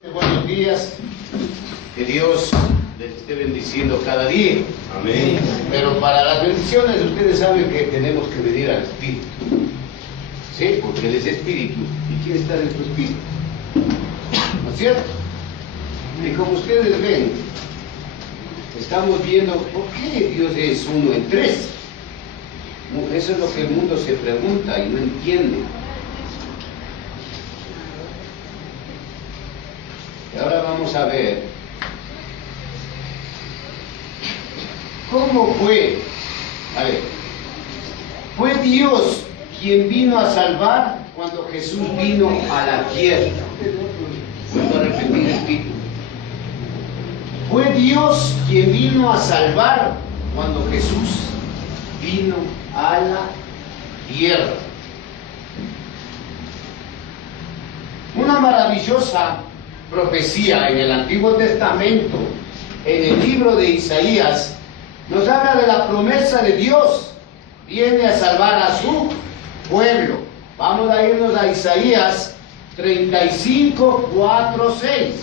Buenos días, que Dios les esté bendiciendo cada día. Amén. Pero para las bendiciones ustedes saben que tenemos que venir al Espíritu, ¿sí? Porque Él es Espíritu y quiere estar en su Espíritu, ¿no es cierto? Y como ustedes ven, estamos viendo por qué Dios es uno en tres. Eso es lo que el mundo se pregunta y no entiende. Y ahora vamos a ver cómo fue. A ver, fue Dios quien vino a salvar cuando Jesús vino a la tierra. Vuelvo a repetir el título. Fue Dios quien vino a salvar cuando Jesús vino a la tierra. Una maravillosa profecía en el Antiguo Testamento, en el libro de Isaías, nos habla de la promesa de Dios. Viene a salvar a su pueblo. Vamos a irnos a Isaías 35, 4, 6.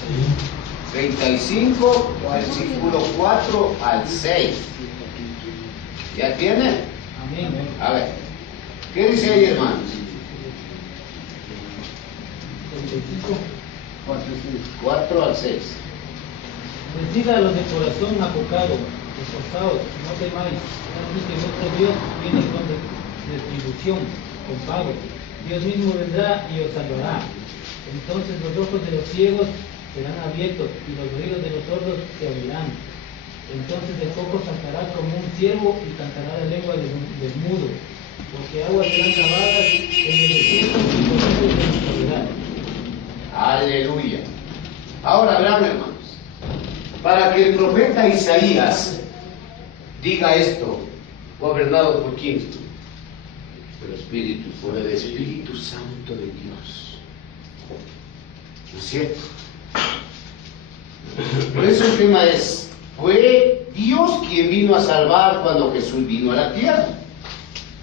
Sí. 35, versículo 4 al 6. ¿Ya tiene? Amén. A ver, ¿qué dice ahí, hermanos? 4 al 6. Decid a los de corazón apocado, esforzados, no temáis, antes que nuestro Dios viene con retribución, con pago. Dios mismo vendrá y os salvará. Entonces los ojos de los ciegos serán abiertos y los oídos de los sordos se abrirán. Entonces el cojo saltará como un ciervo y cantará la lengua del mudo, porque aguas serán cavadas en el desierto y corrientes de la soledad. Aleluya. Ahora verán, hermanos, para que el profeta Isaías diga esto, gobernado por quién? Por el Espíritu Santo de Dios. ¿No es cierto? Por eso el tema es, fue Dios quien vino a salvar cuando Jesús vino a la tierra.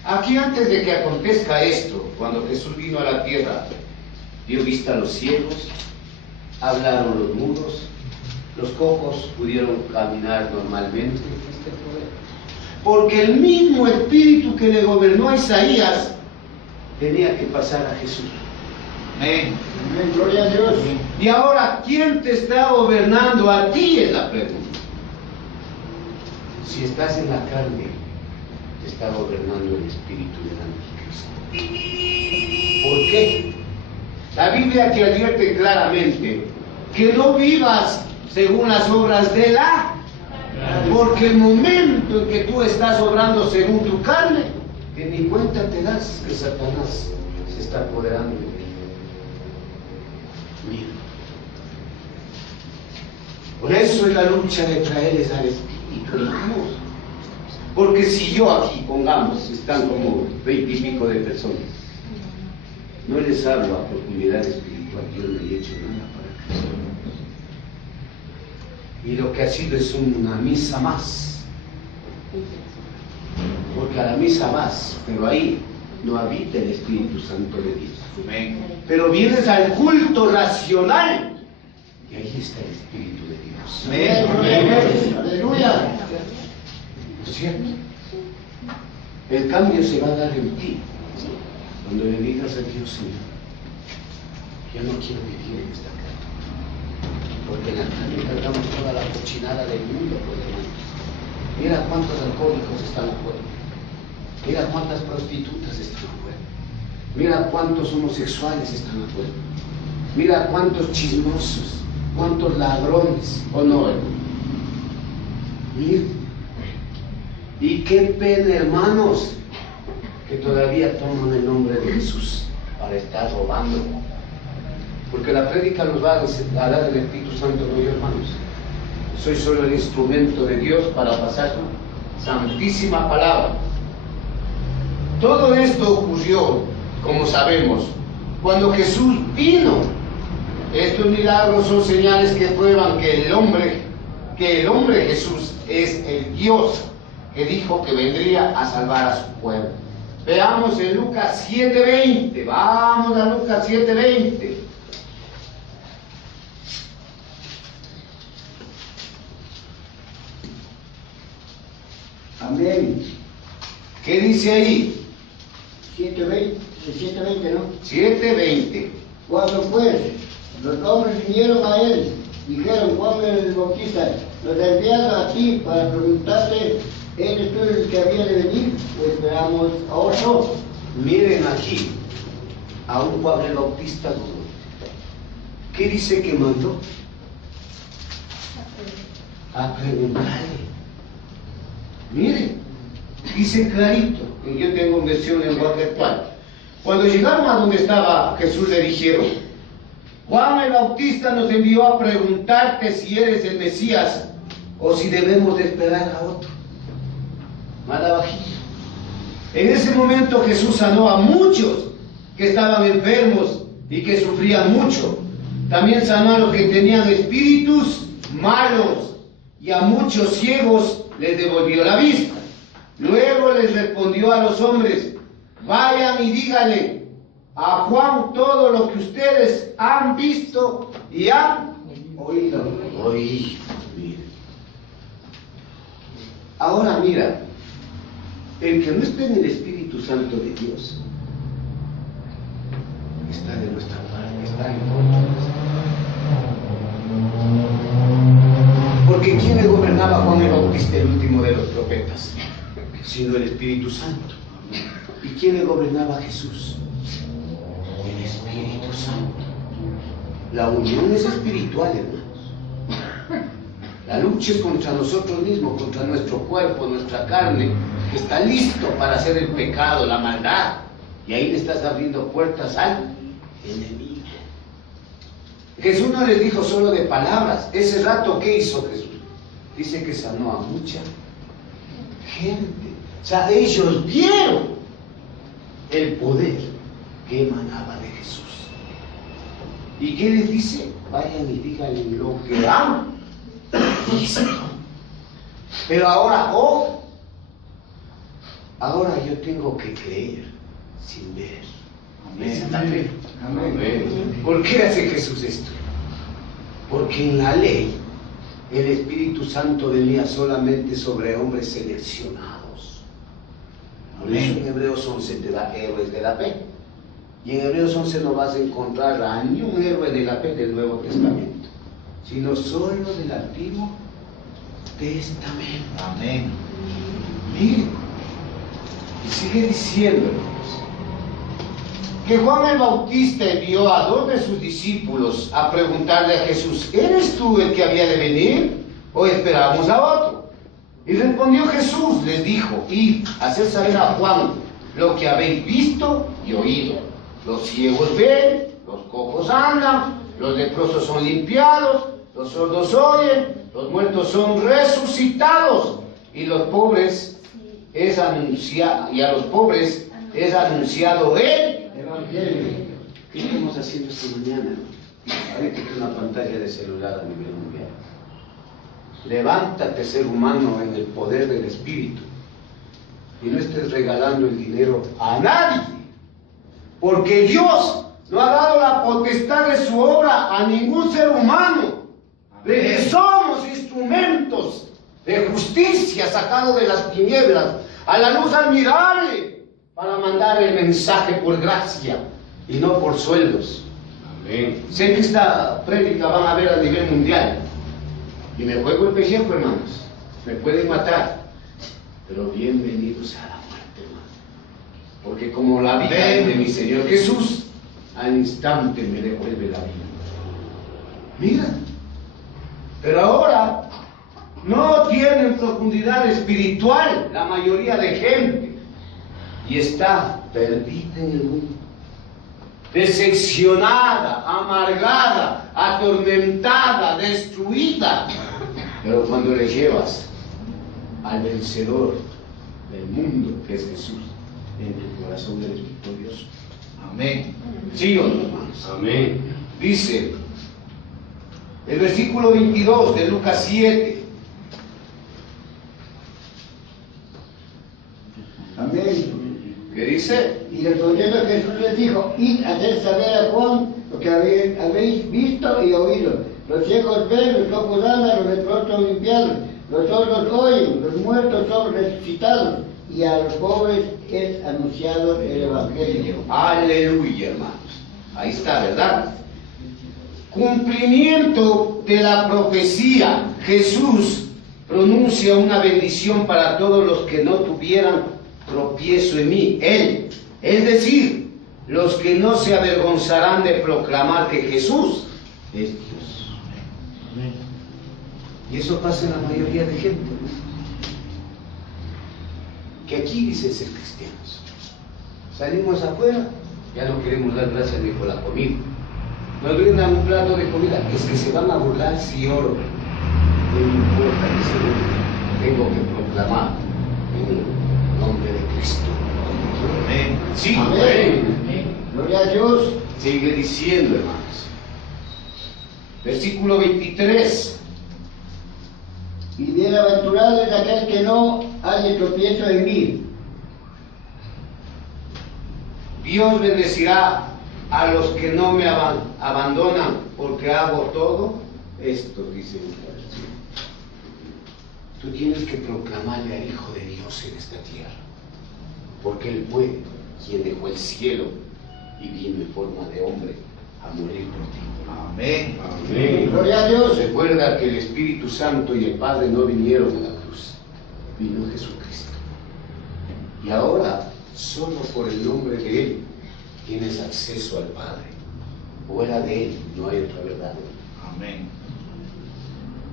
Aquí, antes de que acontezca esto, cuando Jesús vino a la tierra, dio vista a los ciegos, hablaron los mudos, los cojos pudieron caminar normalmente. Porque el mismo Espíritu que le gobernó a Isaías tenía que pasar a Jesús. Amén. Amén. Gloria a Dios. Y ahora, ¿quién te está gobernando a ti? Es la pregunta. Si estás en la carne, te está gobernando el Espíritu del Anticristo. ¿Por qué? La Biblia te advierte claramente que no vivas según las obras de la carne, porque el momento en que tú estás obrando según tu carne, que ni cuenta te das que Satanás se está apoderando de ti. Mira. Por eso es la lucha de traerles al Espíritu, hermanos. Porque si yo aquí, pongamos, están como 20 y pico de personas, no les hablo a profundidad espiritual, yo no he hecho nada para Cristo. Y lo que ha sido es una misa más. Porque a la misa vas, pero ahí no habita el Espíritu Santo de Dios. Amén. Pero vienes al culto racional y ahí está el Espíritu de Dios. Amén. Amén. Aleluya. ¿No es cierto? El cambio se va a dar en ti. Cuando le digas a Dios, Señor, yo no quiero vivir en esta carne. Porque en la carne cargamos toda la cochinada del mundo, pues, hermanos. Mira cuántos alcohólicos están afuera. Mira cuántas prostitutas están afuera. Mira cuántos homosexuales están afuera. Mira cuántos chismosos, cuántos ladrones, ¿o no, hermano? Mira. Y qué pena, hermanos, que todavía toman el nombre de Jesús para estar robando. Porque la prédica nos va a dar el Espíritu Santo, no yo, hermanos. Soy solo el instrumento de Dios para pasar su santísima palabra. Todo esto ocurrió como sabemos, cuando Jesús vino. Estos milagros son señales que prueban que el hombre Jesús es el Dios que dijo que vendría a salvar a su pueblo. Veamos en Lucas 7:20. Vamos a Lucas 7:20. Amén. ¿Qué dice ahí? 7:20, ¿no? 7:20. Cuando pues los hombres vinieron a él, dijeron: Juan el Bautista nos ha enviado a ti para preguntarte: ¿eres tú el que había de venir o esperamos a otro? Miren aquí a un Juan el Bautista. ¿Qué dice que mandó? A preguntarle. Miren, dice clarito, y yo tengo versión en lenguaje actual. Cuando llegaron a donde estaba Jesús, le dijeron: Juan el Bautista nos envió a preguntarte si eres el Mesías o si debemos de esperar a otro. Más abajito. En ese momento Jesús sanó a muchos que estaban enfermos y que sufrían mucho. También sanó a los que tenían espíritus malos, y a muchos ciegos les devolvió la vista. Luego les respondió a los hombres: vayan y díganle a Juan todo lo que ustedes han visto y han oído. Mira. Ahora mira, el que no esté en el Espíritu Santo de Dios está de nuestra parte, está en contra de nosotros. Porque ¿quién le gobernaba a Juan el Bautista, el último de los profetas? Sino el Espíritu Santo. ¿Y quién le gobernaba a Jesús? El Espíritu Santo. La unión es espiritual, hermanos. La lucha es contra nosotros mismos, contra nuestro cuerpo, nuestra carne, que está listo para hacer el pecado, la maldad. Y ahí le estás abriendo puertas al enemigo. Jesús no les dijo solo de palabras. Ese rato, ¿qué hizo Jesús? Dice que sanó a mucha gente. O sea, ellos vieron el poder que emanaba de Jesús. ¿Y qué les dice? Vayan y díganle lo que han visto. Pero ahora, ojo, ahora yo tengo que creer sin ver. Amén. Amén. ¿Por qué hace Jesús esto? Porque en la ley el Espíritu Santo venía solamente sobre hombres seleccionados. Por eso en Hebreos 11 te da héroes de la fe. Y en Hebreos 11 no vas a encontrar a ni un héroe de la fe del Nuevo Testamento, sino solo del Antiguo Testamento. Amén. Miren, y sigue diciéndonos que Juan el Bautista envió a 2 de sus discípulos a preguntarle a Jesús: ¿eres tú el que había de venir o esperamos a otro? Y respondió Jesús, les dijo: id, haced saber a Juan lo que habéis visto y oído. Los ciegos ven, los cojos andan, los leprosos son limpiados, los sordos oyen, los muertos son resucitados, y los pobres es anunciado, y a los pobres es anunciado el Evangelio. ¿Qué estamos haciendo esta mañana? Ahorita que una pantalla de celular a nivel mundial. Levántate, ser humano, en el poder del Espíritu, y no estés regalando el dinero a nadie, porque Dios no ha dado la potestad de su obra a ningún ser humano. De que somos instrumentos de justicia sacados de las tinieblas a la luz admirable, para mandar el mensaje por gracia y no por sueldos. Amén. Sé que esta prédica van a ver a nivel mundial, y me juego el pellejo, hermanos. Me pueden matar, pero bienvenidos a la muerte, hermano. Porque como la vida de mi Señor Jesús, al instante me devuelve la vida. Mira, pero ahora no tienen profundidad espiritual la mayoría de gente, y está perdida en el mundo, decepcionada, amargada, atormentada, destruida. Pero cuando le llevas al vencedor del mundo, que es Jesús, en tu corazón eres victorioso. Amén. ¿Sí o no, hermanos? Amén. Dice el versículo 22 de Lucas 7. Amén. ¿Qué dice? Y respondiendo Jesús les dijo: id a hacer saber a Juan lo que habéis visto y oído. Los ciegos ven, los ojos andan, los leprosos son limpiados, los sordos oyen, los muertos son resucitados, y a los pobres es anunciado el Evangelio. Aleluya, hermanos. Ahí está, ¿verdad? Cumplimiento de la profecía. Jesús pronuncia una bendición para todos los que no tuvieran tropiezo en mí. Él, es decir, los que no se avergonzarán de proclamar que Jesús es Dios. Y eso pasa en la mayoría de gente, ¿no? Que aquí dicen ser cristianos. Salimos afuera, ya no queremos dar gracias ni por la comida. Nos brindan un plato de comida, es que se van a burlar si oro. No me importa que se burlen, tengo que proclamar en el nombre de Cristo. Amén. Sí, amén. Gloria a Dios. Sigue diciendo, hermanos. Versículo 23. Y bienaventurado es aquel que no haya tropiezo en mí. Dios bendecirá a los que no me abandonan porque hago todo esto, dice esta versión. Tú tienes que proclamarle al Hijo de Dios en esta tierra, porque Él fue quien dejó el cielo y vino en forma de hombre a morir por ti. Amén. Amén. Gloria a Dios. Recuerda que el Espíritu Santo y el Padre no vinieron a la cruz, vino Jesucristo. Y ahora, solo por el nombre de Él, tienes acceso al Padre. Fuera de Él no hay otra verdad. Amén.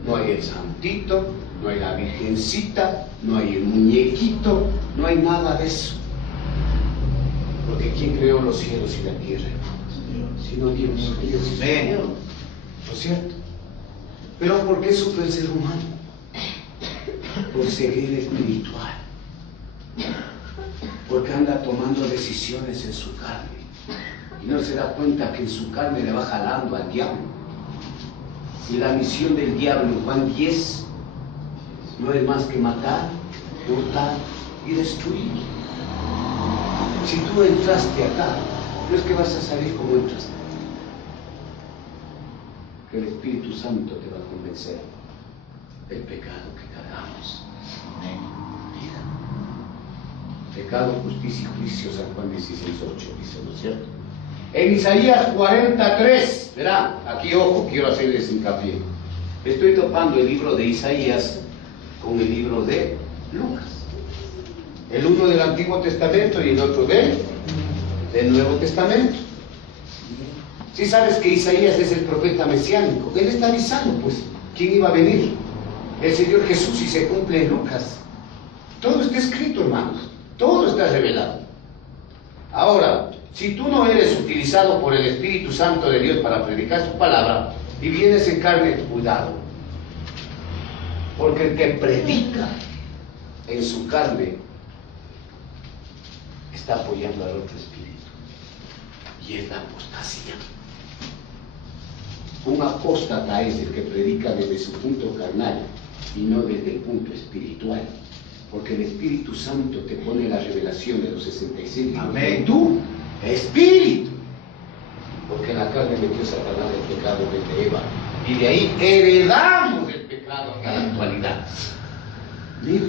No hay el santito, no hay la virgencita, no hay el muñequito, no hay nada de eso. Porque ¿quién creó los cielos y la tierra, hermanos? Sino Dios. Dios. Amén. ¿No es cierto? Pero ¿por qué sufre el ser humano? Por ceguera espiritual. Porque anda tomando decisiones en su carne y no se da cuenta que en su carne le va jalando al diablo. Y la misión del diablo en Juan 10 no es más que matar, hurtar y destruir. Si tú entraste acá, no es que vas a salir como entraste. Que el Espíritu Santo te va a convencer del pecado que cargamos. Amén. Pecado, justicia y juicio, San Juan 16:8 dice, ¿no es cierto? En Isaías 43, verá, aquí ojo, quiero hacerles hincapié. Estoy topando el libro de Isaías con el libro de Lucas. El uno del Antiguo Testamento y el otro del Nuevo Testamento. Si sabes que Isaías es el profeta mesiánico, él está avisando, pues, ¿quién iba a venir? El Señor Jesús, y se cumple en Lucas. Todo está escrito, hermanos. Todo está revelado. Ahora, si tú no eres utilizado por el Espíritu Santo de Dios para predicar su palabra y vienes en carne, cuidado. Porque el que predica en su carne está apoyando al otro espíritu. Y es la apostasía. Un apóstata es el que predica desde su punto carnal y no desde el punto espiritual. Porque el Espíritu Santo te pone la revelación de los 66. Amén. Tú, espíritu. Porque en la carne metió Satanás el pecado desde Eva. Y de ahí heredamos el pecado hasta la actualidad. Mira.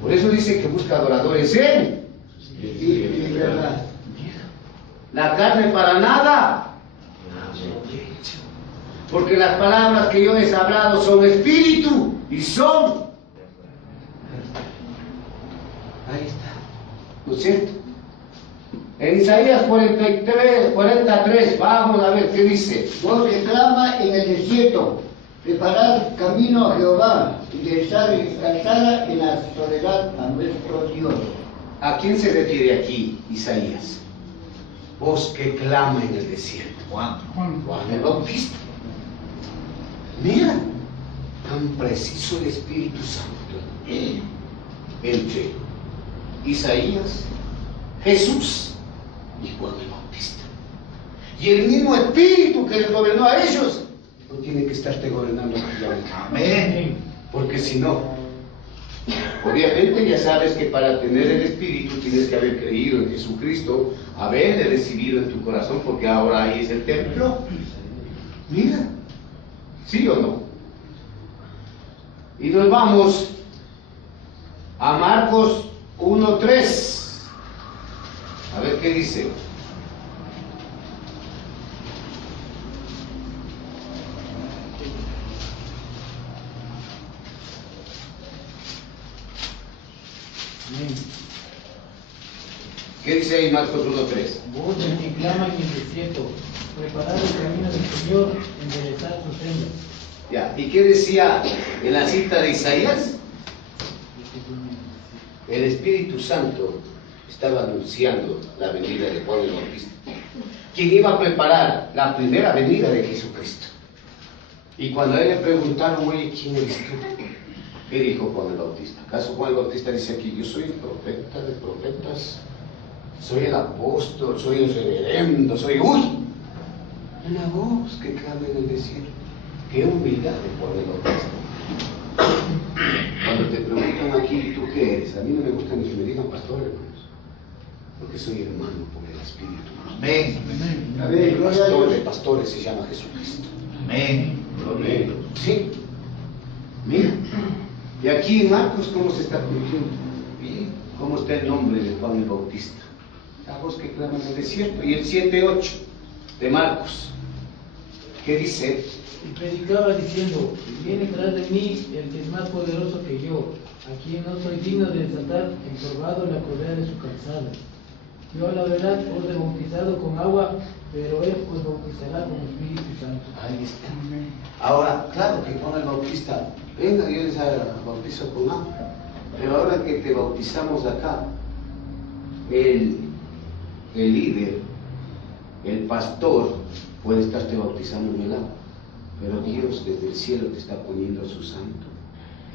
Por eso dice que busca adoradores en Sí, es verdad. la carne para nada. Porque las palabras que yo les he hablado son espíritu y son. Ahí está, ¿no es cierto? En Isaías 43, vamos a ver qué dice. Voz que clama en el desierto: preparad camino a Jehová, y calzada en la soledad a nuestro Dios. ¿A quién se refiere aquí Isaías? Voz que clama en el desierto. Juan el Bautista. Mira, tan preciso el Espíritu Santo entre Isaías, Jesús y Juan el Bautista. Y el mismo espíritu que les gobernó a ellos no tiene que estarte gobernando a ti. Amén. Porque si no, obviamente ya sabes que para tener el espíritu tienes que haber creído en Jesucristo, haberle recibido en tu corazón, porque ahora ahí es el templo. Mira, ¿sí o no? Y nos vamos a Marcos 1:3. A ver qué dice. ¿Qué dice ahí Marcos 1:3? Voz del que clama en el desierto, preparad el camino del Señor, enderezad sus sendas. Ya, ¿y qué decía en la cita de Isaías? El Espíritu Santo estaba anunciando la venida de Juan el Bautista, quien iba a preparar la primera venida de Jesucristo. Y cuando a él le preguntaron, oye, ¿quién eres tú? ¿Qué dijo Juan el Bautista? ¿Acaso Juan el Bautista dice aquí, yo soy el profeta de profetas? Soy el apóstol, soy el reverendo, soy... ¡Uy! Una voz que clama en el desierto. ¡Qué humildad de Juan el Bautista! Cuando te preguntan aquí, ¿tú qué eres? A mí no me gusta ni que me digan pastor, hermanos, porque soy hermano por el Espíritu. Amén. Amén. El pastor de pastores se llama Jesucristo. Amén. Amén. Sí. Mira. Y aquí en Marcos, ¿cómo se está cumpliendo? Bien. ¿Cómo está el nombre de Juan el Bautista? La voz que clama en el desierto. Y el 7:8 de Marcos, ¿qué dice? Y predicaba diciendo, viene tras de mí el que es más poderoso que yo, a quien no soy digno de desatar encorvado la correa de su calzado. Yo a la verdad os he bautizado con agua, pero él os bautizará con Espíritu Santo. Ahí está. Ahora, claro que Juan el Bautista, venga, yo les bautizo con agua. Pero ahora que te bautizamos acá, el líder, el pastor, puede estarte bautizando en el agua. Pero Dios desde el cielo te está poniendo su santo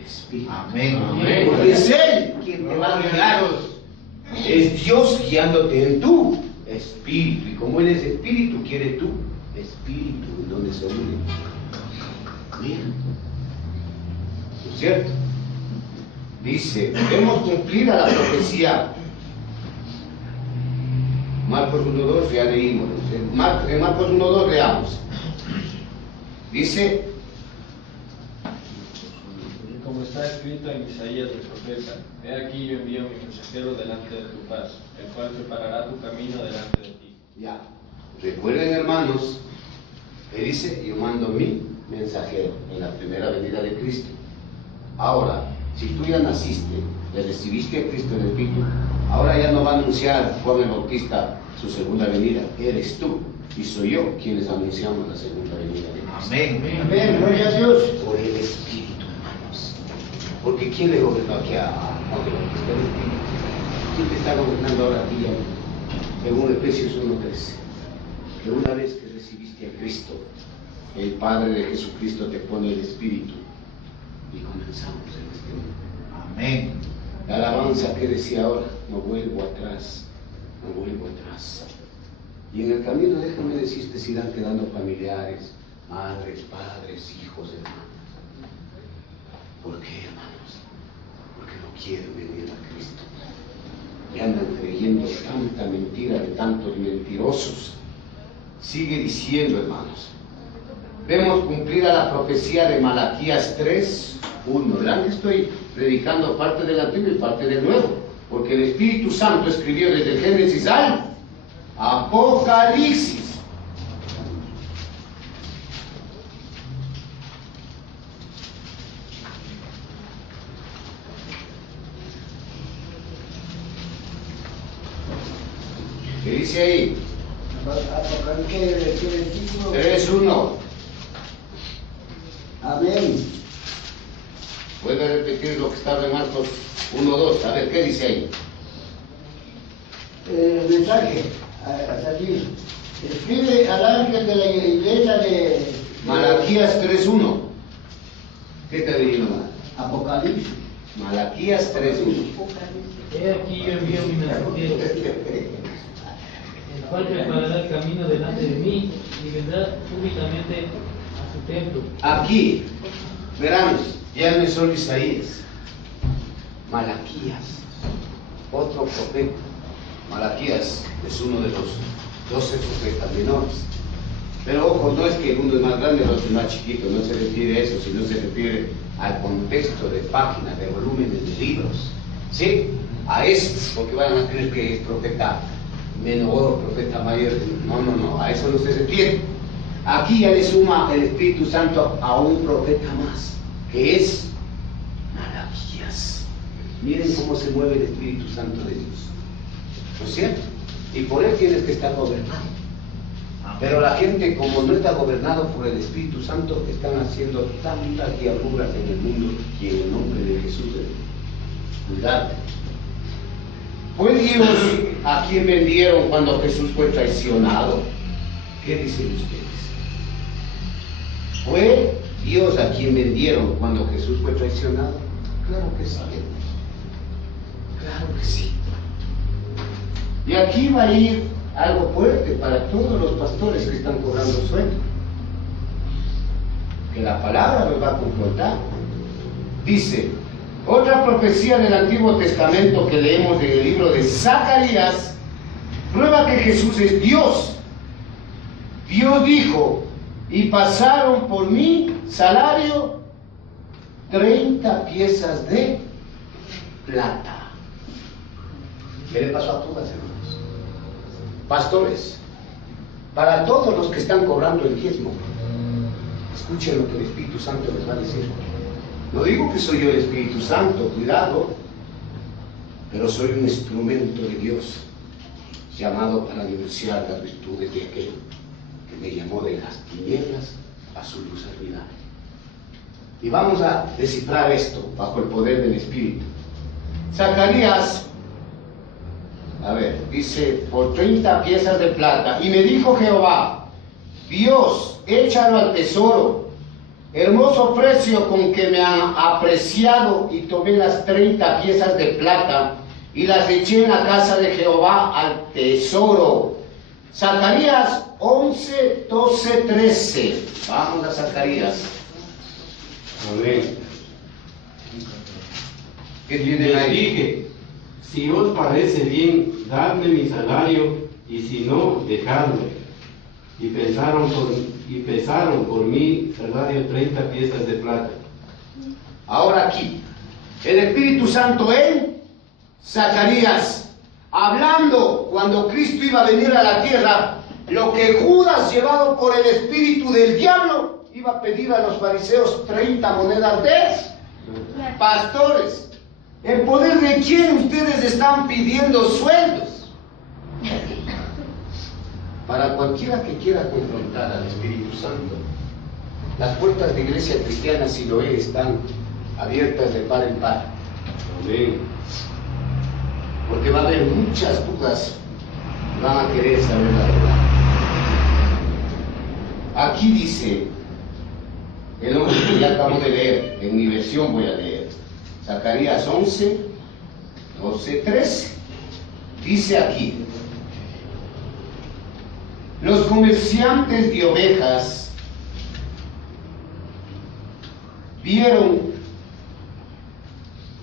Espíritu. Amén. Amén. Porque es Él quien te va a guiar. Es Dios guiándote en tu espíritu. Y como Él es espíritu, quiere tu espíritu en donde se une. Mira. ¿No es cierto? Dice, debemos cumplir a la profecía. Marcos 1:2 ya leímos. En Marcos 1:2 leamos. Dice, como está escrito en Isaías el profeta, he aquí yo envío mi mensajero delante de tu paz, el cual preparará tu camino delante de ti. ya, recuerden hermanos, que dice, yo mando mi mensajero en la primera venida de Cristo. Ahora, si tú ya naciste, le recibiste a Cristo en el Espíritu, ahora ya no va a anunciar Juan el Bautista su segunda venida, eres tú y soy yo quienes anunciamos la segunda venida de Cristo. Amén. Amén. Gloria a Dios. Por el Espíritu, hermanos. Porque ¿quién le gobernó aquí a Juan el Bautista? El Espíritu. ¿Quién te está gobernando ahora a ti y a mí? Según Efesios 1:13. Que una vez que recibiste a Cristo, el Padre de Jesucristo te pone el Espíritu y comenzamos en este mundo. Amén. La alabanza que decía ahora, no vuelvo atrás, no vuelvo atrás. Y en el camino, déjame decirte, se irán quedando familiares, madres, padres, hijos, hermanos. ¿Por qué, hermanos? Porque no quieren venir a Cristo. Y andan creyendo tanta mentira de tantos mentirosos. Sigue diciendo, hermanos, debemos cumplir a la profecía de Malaquías 3:1. ¿Verdad que estoy predicando parte del Antiguo y parte del Nuevo? Porque el Espíritu Santo escribió desde el Génesis al Apocalipsis. ¿Qué dice ahí? Apocalipsis 3:1. Amén. Vuelve a repetir lo que estaba en Marcos 1:2. A ver, ¿qué dice ahí? El mensaje a salir. Escribe al ángel de la iglesia de Malaquías 3:1. ¿Qué te digo? Apocalipsis. Malaquías 3:1. He aquí yo envío mi mensajero, el cual preparará el camino delante de mí y vendrá súbitamente a su templo. Aquí, verán, ya no es solo Isaías, Malaquías, otro profeta. Malaquías es uno de los 12 profetas menores. Pero ojo, no es que el uno es más grande o el otro es más chiquito, no se refiere a eso, sino se refiere al contexto de páginas, de volúmenes, de libros. ¿Sí? A eso, porque van a creer que es profeta menor o profeta mayor. No, a eso no se refiere. Aquí ya le suma el Espíritu Santo a un profeta más, que es Malaquías. Miren cómo se mueve el Espíritu Santo de Dios. ¿No es cierto? Y por él tienes que estar gobernado. Pero la gente, como no está gobernado por el Espíritu Santo, están haciendo tantas diabluras en el mundo y en el nombre de Jesús. Cuidado. ¿Fue Dios a quien vendieron cuando Jesús fue traicionado? ¿Qué dicen ustedes? ¿Fue Dios a quien vendieron cuando Jesús fue traicionado? Claro que sí. Claro que sí. Y aquí va a ir algo fuerte para todos los pastores que están cobrando sueldo. Que la palabra los va a confrontar. Dice, otra profecía del Antiguo Testamento que leemos en el libro de Zacarías prueba que Jesús es Dios. Dios dijo, y pasaron por mi salario 30 piezas de plata. ¿Qué le pasó a todas, hermanos? Pastores, para todos los que están cobrando el diezmo, escuchen lo que el Espíritu Santo les va a decir. No digo que soy yo el Espíritu Santo, cuidado, pero soy un instrumento de Dios, llamado para anunciar las virtudes de aquel que me llamó de las tinieblas a su luz admirable. Y vamos a descifrar esto bajo el poder del Espíritu. Zacarías, dice, por 30 piezas de plata. Y me dijo Jehová, Dios, échalo al tesoro, hermoso precio con que me han apreciado. Y tomé las 30 piezas de plata y las eché en la casa de Jehová al tesoro. Zacarías 11, 12, 13. Vamos a Zacarías. Amén. ¿Qué tienen ahí? Dije, si os parece bien, dadme mi salario, y si no, dejadme. Y pesaron por mi salario 30 piezas de plata. Ahora aquí, el Espíritu Santo en Zacarías, hablando cuando Cristo iba a venir a la tierra, lo que Judas, llevado por el espíritu del diablo, iba a pedir a los fariseos 30 monedas de pastores. ¿En poder de quién ustedes están pidiendo sueldos? Para cualquiera que quiera confrontar al Espíritu Santo, las puertas de Iglesia Cristiana Siloé están abiertas de par en par. Amén. Porque va a haber muchas dudas, van a querer saber la verdad. Aquí dice, el nombre que ya acabo de leer, en mi versión voy a leer, Zacarías 11, 12, 13. Dice aquí, los comerciantes de ovejas vieron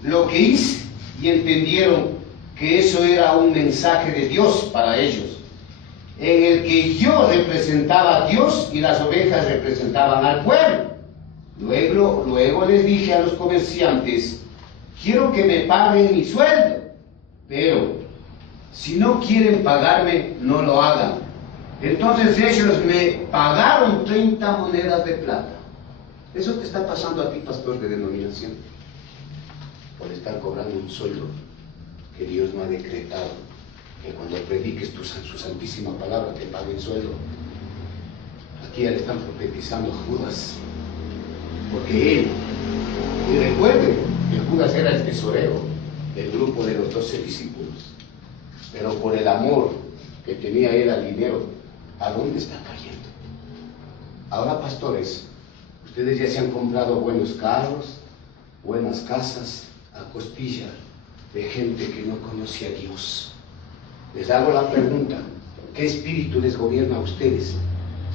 lo que hice y entendieron que eso era un mensaje de Dios para ellos, en el que yo representaba a Dios y las ovejas representaban al pueblo. Luego les dije a los comerciantes, quiero que me paguen mi sueldo, pero si no quieren pagarme, no lo hagan. Entonces ellos me pagaron 30 monedas de plata. Eso te está pasando a ti, pastor de denominación, por estar cobrando un sueldo que Dios no ha decretado, que cuando prediques su santísima palabra te paguen sueldo. Aquí ya le están profetizando a Judas, porque él, y recuerden que Judas era el tesorero del grupo de los 12 discípulos, pero por el amor que tenía él al dinero, ¿a dónde está cayendo? Ahora, pastores, ustedes ya se han comprado buenos carros, buenas casas, a costilla de gente que no conoce a Dios. Les hago la pregunta, ¿Qué espíritu les gobierna a ustedes?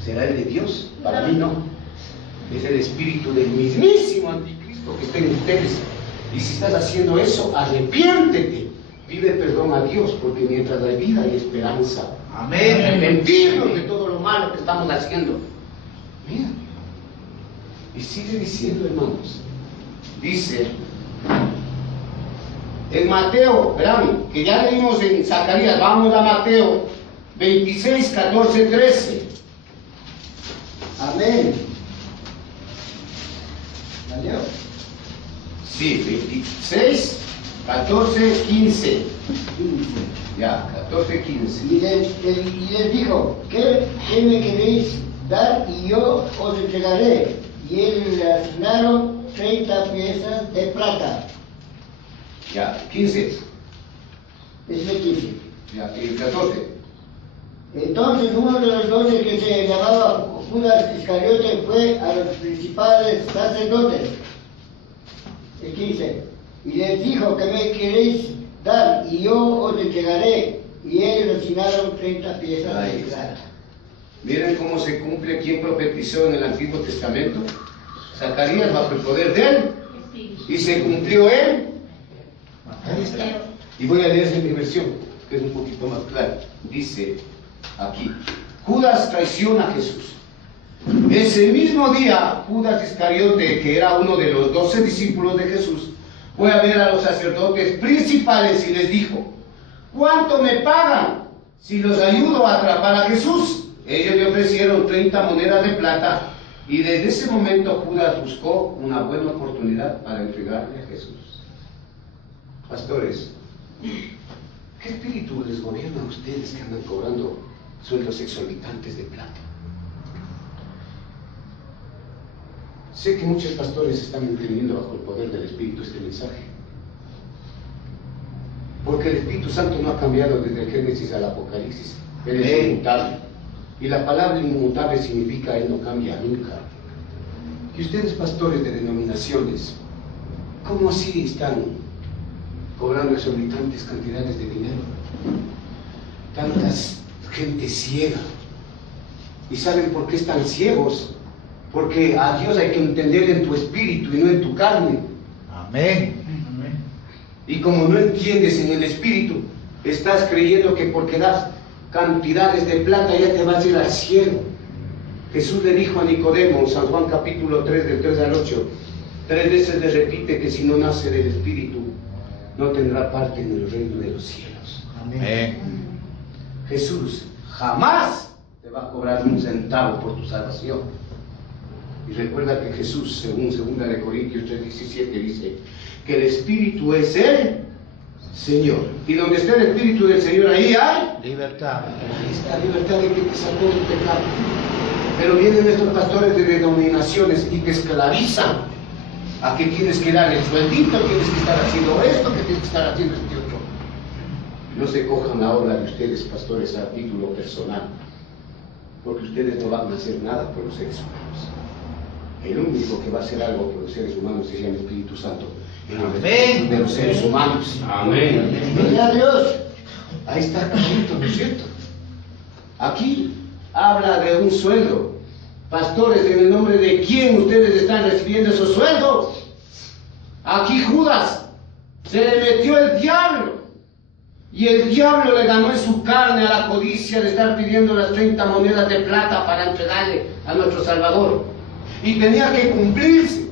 ¿Será el de Dios? Para mí no. Es el espíritu del mismísimo anticristo que está en ustedes. Y si estás haciendo eso, arrepiéntete. Pide perdón a Dios, porque mientras hay vida hay esperanza. Amén. Arrepentirnos de todo lo malo que estamos haciendo. Mira. Y sigue diciendo, hermanos. Dice en Mateo, verán, que ya leímos en Zacarías, vamos a Mateo 26, 14, 13. Amén. ¿La leo? Sí, 26, 14, 15. Ya, 14, 15. Y les dijo, ¿qué me queréis dar? Y yo os entregaré. Y ellos le asignaron 30 piezas de plata. Ya, 15. Ese es el 15. Ya, y el 14. Entonces uno de los 12 que se llamaba Judas Iscariote fue a los principales sacerdotes. El 15. Y les dijo, ¿qué me queréis dar? Y yo os entregaré. Y ellos le asignaron 30 piezas de Ahí está. plata. Miren cómo se cumple quien profetizó en el Antiguo Testamento. Zacarías bajo el poder de él. Y se cumplió él. Ahí está. Y voy a leer en mi versión, que es un poquito más clara. Dice aquí, Judas traiciona a Jesús. Ese mismo día, Judas Iscariote, que era uno de los 12 discípulos de Jesús, fue a ver a los sacerdotes principales y les dijo, ¿cuánto me pagan si los ayudo a atrapar a Jesús? Ellos le ofrecieron 30 monedas de plata y desde ese momento Judas buscó una buena oportunidad para entregarle a Jesús. Pastores, ¿qué espíritu les gobierna a ustedes que andan cobrando sueldos exorbitantes de plata? Sé que muchos pastores están entendiendo bajo el poder del Espíritu este mensaje. Porque el Espíritu Santo no ha cambiado desde el Génesis al Apocalipsis. Él es inmutable. Y la palabra inmutable significa Él no cambia nunca. Y ustedes, pastores de denominaciones, ¿cómo así están cobrando exorbitantes cantidades de dinero? Tantas gente ciega. ¿Y saben por qué están ciegos? Porque a Dios hay que entender en tu espíritu y no en tu carne. Amén. Y como no entiendes en el espíritu, estás creyendo que porque das cantidades de plata ya te vas a ir al cielo. Jesús le dijo a Nicodemo en San Juan capítulo 3, del 3 al 8, 3 veces le repite que si no nace del espíritu, no tendrá parte en el reino de los cielos. Amén. Jesús jamás te va a cobrar un centavo por tu salvación. Y recuerda que Jesús, según 2 Corintios 3:17, dice que el Espíritu es el Señor. Y donde está el Espíritu del Señor, ahí hay Libertad. ahí está la libertad de que te sacó del pecado. Pero vienen estos pastores de denominaciones y te esclavizan a que tienes que dar el sueldito, tienes que estar haciendo esto, que tienes que estar haciendo este otro. No se cojan la obra de ustedes, pastores, a título personal, porque ustedes no van a hacer nada por los seres humanos. El único que va a hacer algo por los seres humanos es el Espíritu Santo, en el espíritu de los seres humanos. Amén. Gloria a Dios. Ahí está clarito, ¿no es cierto? Aquí habla de un sueldo. Pastores, ¿en el nombre de quién ustedes están recibiendo esos sueldos? Aquí Judas se le metió el diablo. Y el diablo le ganó en su carne a la codicia de estar pidiendo las 30 monedas de plata para entregarle a nuestro Salvador. Y tenía que cumplirse.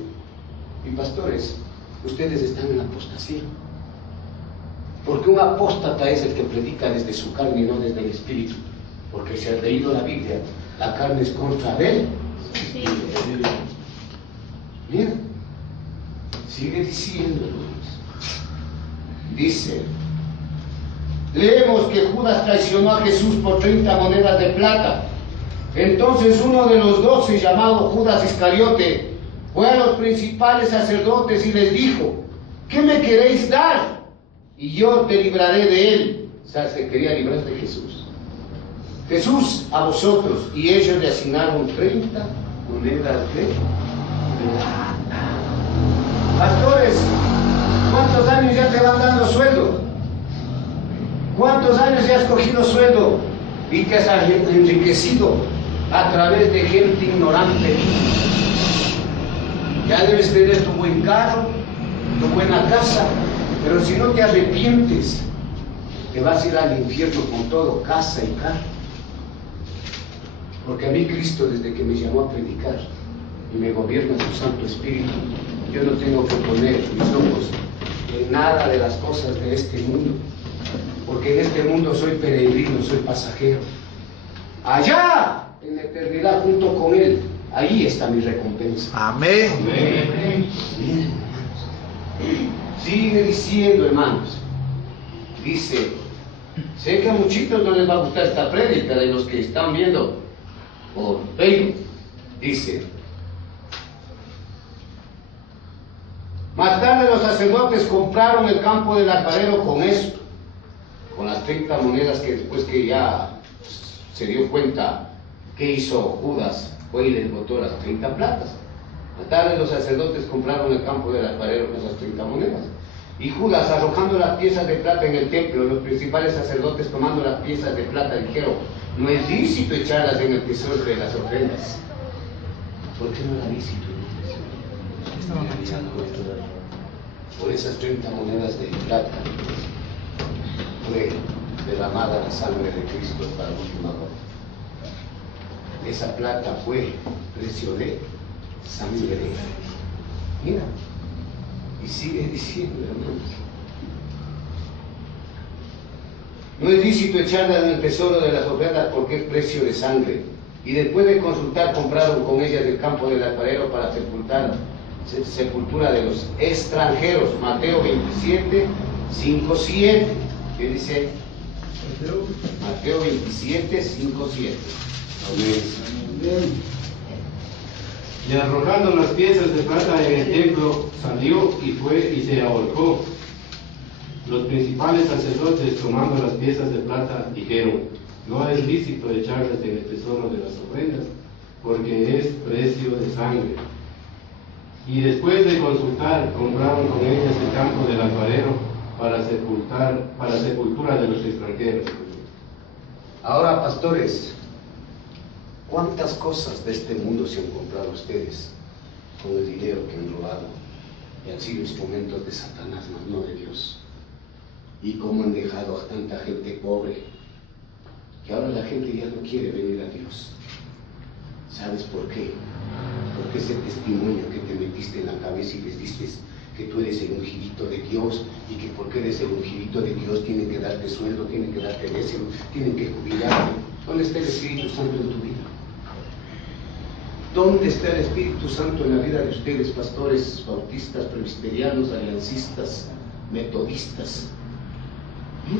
Y pastores, ustedes están en la apostasía. Porque un apóstata es el que predica desde su carne y no desde el espíritu. Porque si has leído la Biblia, la carne es contra él. Sí. Mira, sigue diciendo, dice, leemos que Judas traicionó a Jesús por 30 monedas de plata. Entonces uno de los 12, llamado Judas Iscariote, fue a los principales sacerdotes y les dijo, ¿qué me queréis dar? Y yo te libraré de él. O sea, se quería librar de Jesús. Jesús a vosotros. Y ellos le asignaron 30 monedas de plata. Pastores, ¿cuántos años ya te van dando sueldo? ¿Cuántos años ya has cogido sueldo? y te has enriquecido a través de gente ignorante. Ya debes tener tu buen carro, tu buena casa, pero si no te arrepientes, te vas a ir al infierno con todo, casa y carro. Porque a mí Cristo, desde que me llamó a predicar y me gobierna su Santo Espíritu, yo no tengo que poner mis ojos en nada de las cosas de este mundo, porque en este mundo soy peregrino, soy pasajero. Allá, en la eternidad, junto con Él, ahí está mi recompensa. Amén. Amén. Bien, hermanos. Sigue diciendo, hermanos. Dice, sé que a muchitos no les va a gustar esta prédica de los que están viendo por Facebook. Dice, más tarde los sacerdotes compraron el campo del alfarero con esto, con las 30 monedas que después que ya se dio cuenta que hizo Judas, fue y les botó las 30 platas. Más tarde los sacerdotes compraron el campo del alfarero con esas 30 monedas. Y Judas, arrojando las piezas de plata en el templo, los principales sacerdotes tomando las piezas de plata dijeron, no es lícito echarlas en el tesoro de las ofrendas. ¿Por qué no era lícito? Por esas 30 monedas de plata fue derramada la sangre de Cristo para la última gota. Esa plata fue precio de sangre. Mira, y sigue diciendo, hermanos. No es lícito echarla en el tesoro de las ofrendas porque es precio de sangre. Y después de consultar, compraron con ellas el campo del alfarero para sepultura de los extranjeros. Mateo 27, 5, 7. ¿Qué dice? Mateo 27, 5, 7. Amén. Y arrojando las piezas de plata en el templo, salió y fue y se ahorcó. Los principales sacerdotes, tomando las piezas de plata, dijeron, no es lícito echarlas en el tesoro de las ofrendas, porque es precio de sangre. Y después de consultar, compraron con ellas el campo del alfarero para sepultura de los extranjeros. Ahora, pastores, ¿cuántas cosas de este mundo se han comprado ustedes con el dinero que han robado y han sido instrumentos de Satanás, no de Dios? Y cómo han dejado a tanta gente pobre, que ahora la gente ya no quiere venir a Dios. ¿Sabes por qué? Porque ese testimonio que te metiste en la cabeza y les dices que tú eres el ungidito de Dios y que porque eres el ungidito de Dios tienen que darte sueldo, tienen que darte décimo, tienen que jubilarte. ¿Dónde está el Espíritu Santo en tu vida? ¿Dónde está el Espíritu Santo en la vida de ustedes, pastores, bautistas, presbiterianos, aliancistas, metodistas? A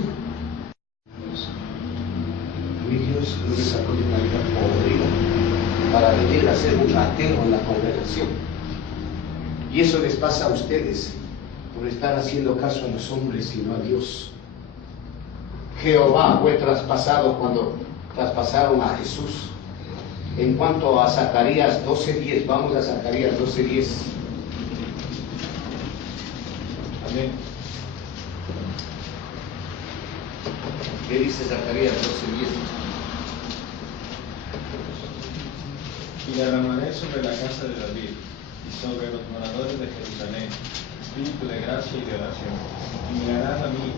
mí Dios no me sacó de una vida podrida para venir a ser un ateo en la congregación. Y eso les pasa a ustedes por estar haciendo caso a los hombres y no a Dios. Jehová fue traspasado cuando traspasaron a Jesús. En cuanto a Zacarías 12:10, vamos a Zacarías 12:10. Amén. ¿Qué dice Zacarías 12:10? Y derramaré sobre la casa de David y sobre los moradores de Jerusalén espíritu de gracia y de oración. Y mirarán a mí,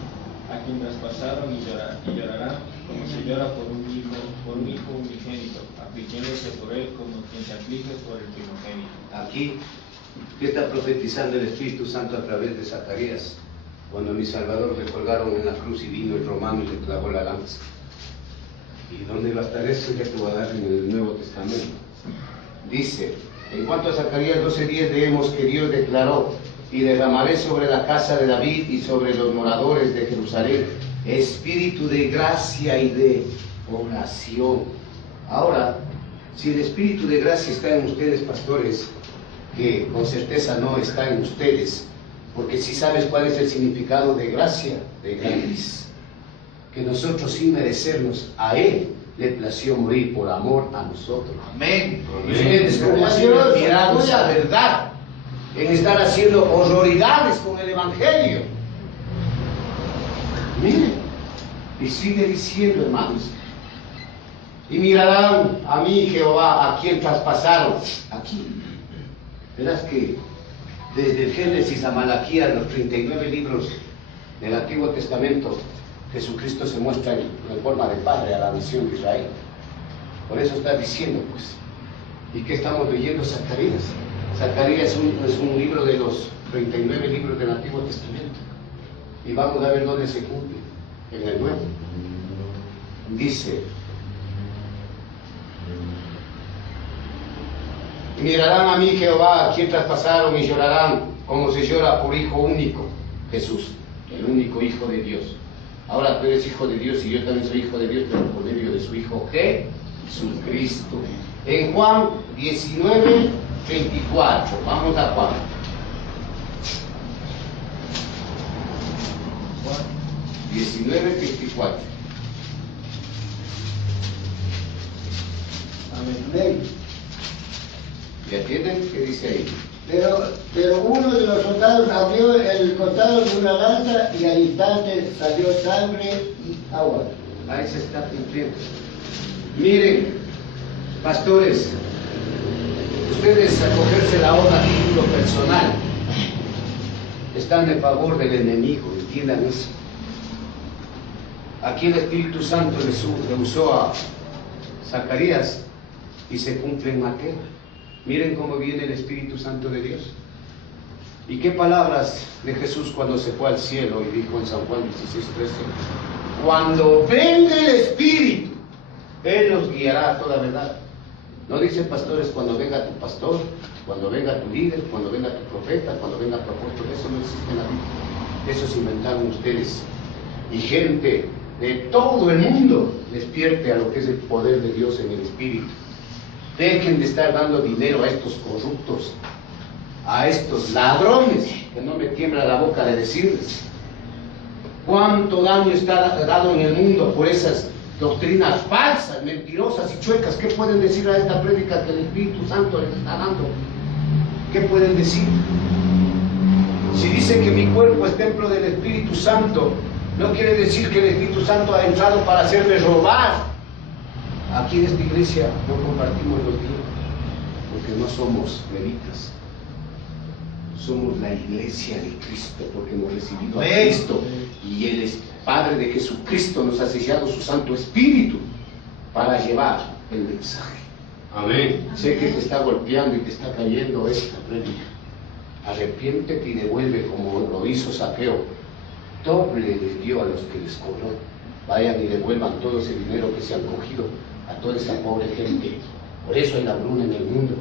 a quien traspasaron, y llorarán como se llora por un hijo unigénito, afligiéndose por él como quien se aflige por el primogénito. Aquí, ¿qué está profetizando el Espíritu Santo a través de Zacarías? Cuando mi Salvador le colgaron en la cruz y vino el romano y le clavó la lanza. ¿Y dónde va a estar eso? Ya te voy a dar en el Nuevo Testamento. Dice, en cuanto a Zacarías 12:10, leemos que Dios declaró, y derramaré sobre la casa de David y sobre los moradores de Jerusalén espíritu de gracia y de oración. Ahora, si el espíritu de gracia está en ustedes, pastores, que con certeza no está en ustedes, porque si sabes cuál es el significado de gracia, de gratis, que nosotros sin merecernos, a Él le plació morir por amor a nosotros. Amén. Ustedes como han sido admirados a verdad en estar haciendo horroridades con el Evangelio. Miren, y sigue diciendo, hermanos, Y mirarán a mí, Jehová, a quien traspasaron. Aquí. Verás que desde el Génesis a Malaquías, los 39 libros del Antiguo Testamento, Jesucristo se muestra en forma de Padre a la nación de Israel. Por eso está diciendo, pues. ¿Y qué estamos leyendo? Zacarías. Zacarías es un libro de los 39 libros del Antiguo Testamento. Y vamos a ver dónde se cumple. En el Nuevo. Dice: y mirarán a mí, Jehová, a quien traspasaron, y llorarán como se llora por hijo único. Jesús, el único Hijo de Dios. Ahora tú eres hijo de Dios y yo también soy hijo de Dios, pero por medio de su Hijo Jesucristo. En Juan 19, 24. Vamos a Juan. Juan 19, 24. Amén. ¿Ya entienden qué dice ahí? Pero uno de los soldados abrió el costado de una lanza y al instante salió sangre y agua. Ahí se está cumpliendo. Miren, pastores, ustedes a cogerse la onda a título personal están en favor del enemigo, entiendan eso. Aquí el Espíritu Santo le usó a Zacarías y se cumple en Mateo. Miren cómo viene el Espíritu Santo de Dios. ¿Y qué palabras de Jesús cuando se fue al cielo? Y dijo en San Juan 16:13: cuando venga el Espíritu, Él nos guiará a toda verdad. No dice, pastores, cuando venga tu pastor, cuando venga tu líder, cuando venga tu profeta, cuando venga tu apóstol. Eso no existe en la Biblia. Eso se inventaron ustedes. Y gente de todo el mundo despierte a lo que es el poder de Dios en el Espíritu. Dejen de estar dando dinero a estos corruptos, a estos ladrones, que no me tiembla la boca de decirles. ¿Cuánto daño está dado en el mundo por esas doctrinas falsas, mentirosas y chuecas? ¿Qué pueden decir a esta prédica que el Espíritu Santo les está dando? ¿Qué pueden decir? Si dice que mi cuerpo es templo del Espíritu Santo, no quiere decir que el Espíritu Santo ha entrado para hacerme robar. Aquí en esta iglesia no compartimos los bienes, porque no somos levitas. Somos la iglesia de Cristo, porque hemos recibido a Cristo. Y Él es Padre de Jesucristo, nos ha sellado su Santo Espíritu para llevar el mensaje. Amén. Sé que te está golpeando y te está cayendo esta prédica. Arrepiéntete y devuelve, como lo hizo Saqueo. Doble le dio a los que les cobró. Vayan y devuelvan todo ese dinero que se han cogido a toda esa pobre gente. Por eso hay la hambruna en el mundo,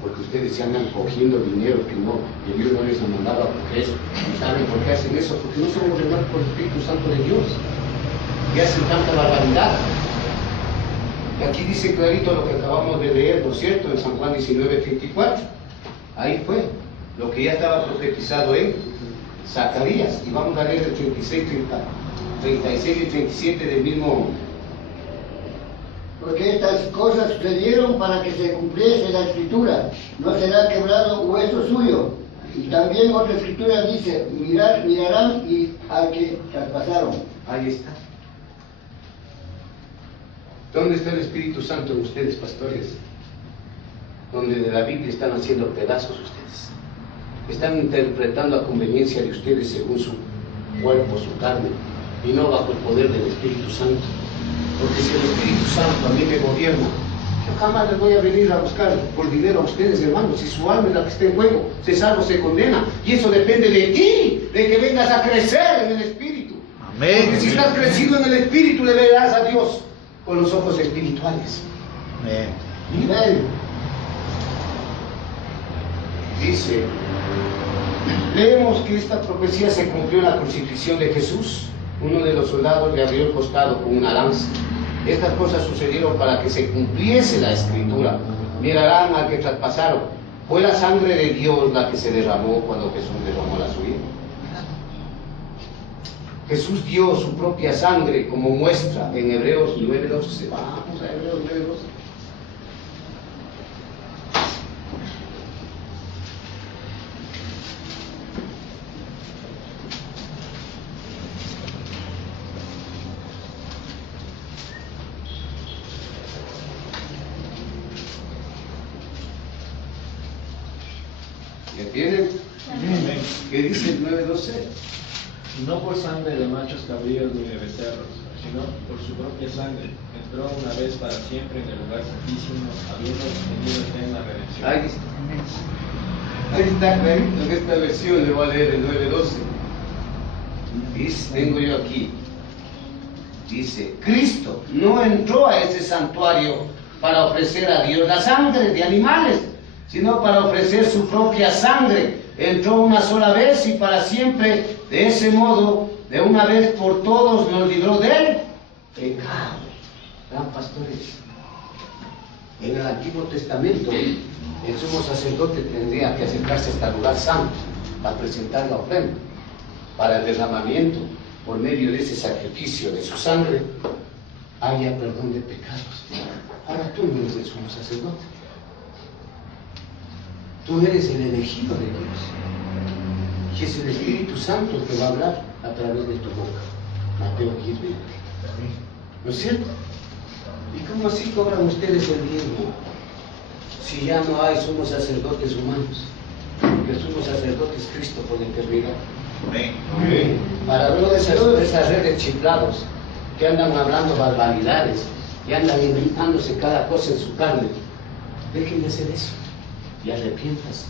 porque ustedes se andan cogiendo dinero que Dios no les ha mandado a coger eso. ¿Y saben por qué hacen eso? Porque no son gobernados por el Espíritu Santo de Dios, y hacen tanta barbaridad. Y aquí dice clarito lo que acabamos de leer, ¿no es cierto? En San Juan 19:34. Ahí fue lo que ya estaba profetizado en Zacarías. Y vamos a leer el 36 y 37 del mismo. Porque estas cosas sucedieron para que se cumpliese la escritura: no será quebrado hueso suyo. Y también otra escritura dice: mirarán y al que traspasaron. Ahí está. ¿Dónde está el Espíritu Santo en ustedes, pastores? Donde de la Biblia están haciendo pedazos ustedes. Están interpretando a conveniencia de ustedes según su cuerpo, su carne, y no bajo el poder del Espíritu Santo. Porque si el Espíritu Santo a mí me gobierna, yo jamás les voy a venir a buscar por dinero a ustedes, hermanos. Si su alma es la que está en juego, se salva o se condena. Y eso depende de ti, de que vengas a crecer en el Espíritu. Amén. Porque si estás crecido en el Espíritu, le verás a Dios con los ojos espirituales. Amén. Amén. Dice, leemos que esta profecía se cumplió en la crucifixión de Jesús. Uno de los soldados le abrió el costado con una lanza. Estas cosas sucedieron para que se cumpliese la escritura. Mirarán al que traspasaron. Fue la sangre de Dios la que se derramó cuando Jesús derramó la suya. Jesús dio su propia sangre como muestra en Hebreos 9:12. Vamos a Hebreos 9:12. ¿Ya tienen? Amén. ¿Qué dice el 9:12? No por sangre de machos cabríos ni de becerros, sino por su propia sangre, entró una vez para siempre en el lugar santísimo, habiendo obtenido eterna redención. Ahí está. Ahí está clarito, en esta versión le voy a leer el 9:12. Dice, tengo yo aquí. Dice, Cristo no entró a ese santuario para ofrecer a Dios la sangre de animales, sino para ofrecer su propia sangre. Entró una sola vez y para siempre. De ese modo, de una vez por todos nos libró del pecado. ¿Verdad, pastores? En el Antiguo Testamento, el sumo sacerdote tendría que acercarse hasta el lugar santo para presentar la ofrenda, para el derramamiento, por medio de ese sacrificio de su sangre, haya perdón de pecados. Ahora tú no eres el sumo sacerdote. Tú eres el elegido de Dios. Y es el Espíritu Santo que va a hablar a través de tu boca. Mateo 10:20. ¿No es cierto? ¿Y cómo así cobran ustedes el diezmo? Si ya no hay sumos sacerdotes humanos. El sumo sacerdote es Cristo por eternidad. Amén. Para no de esas redes chiflados que andan hablando barbaridades y andan inventándose cada cosa en su carne, dejen de hacer eso y arrepiéntase.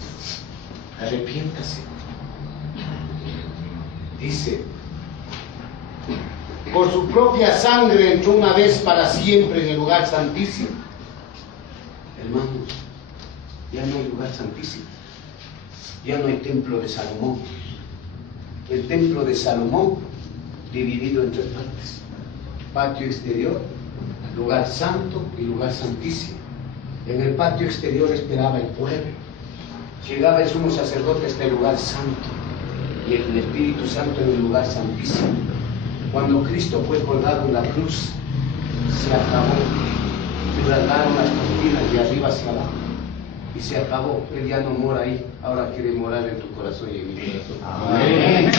Arrepiéntase. Dice, por su propia sangre entró una vez para siempre en el lugar santísimo. Hermanos, ya no hay lugar santísimo, ya no hay templo de Salomón. El templo de Salomón dividido en 3 partes: patio exterior, lugar santo y lugar santísimo. En el patio exterior esperaba el pueblo, llegaba el sumo sacerdote a este lugar santo y el Espíritu Santo en el lugar santísimo. Cuando Cristo fue colgado en la cruz, se acabó, se rasgaron las cortinas de arriba hacia abajo y se acabó. Él ya no mora ahí, ahora quiere morar en tu corazón y en mi corazón. Amén.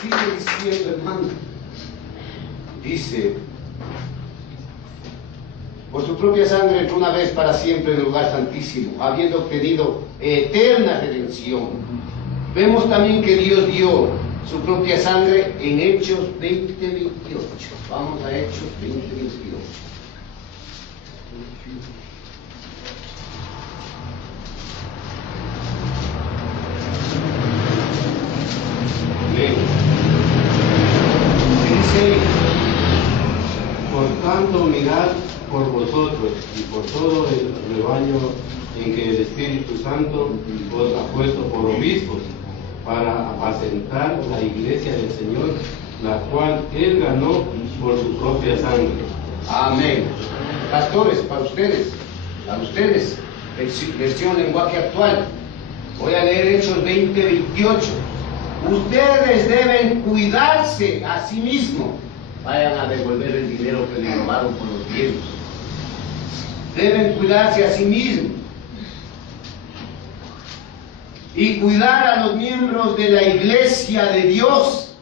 Sigue diciendo, hermano. Dice, por su propia sangre entró una vez para siempre en el lugar santísimo, habiendo obtenido eterna redención. Vemos también que Dios dio su propia sangre en Hechos 20:28. Vamos a Hechos 20:28. Dice, por tanto mirad por vosotros y por todo el rebaño en que el Espíritu Santo os ha puesto por obispos, para apacentar la iglesia del Señor, la cual Él ganó por su propia sangre. Amén. Pastores, para ustedes, versión lenguaje actual. Voy a leer Hechos 20:28. Ustedes deben cuidarse a sí mismos. Vayan a devolver el dinero que le robaron por los diezmos. Deben cuidarse a sí mismos y cuidar a los miembros de la iglesia de Dios.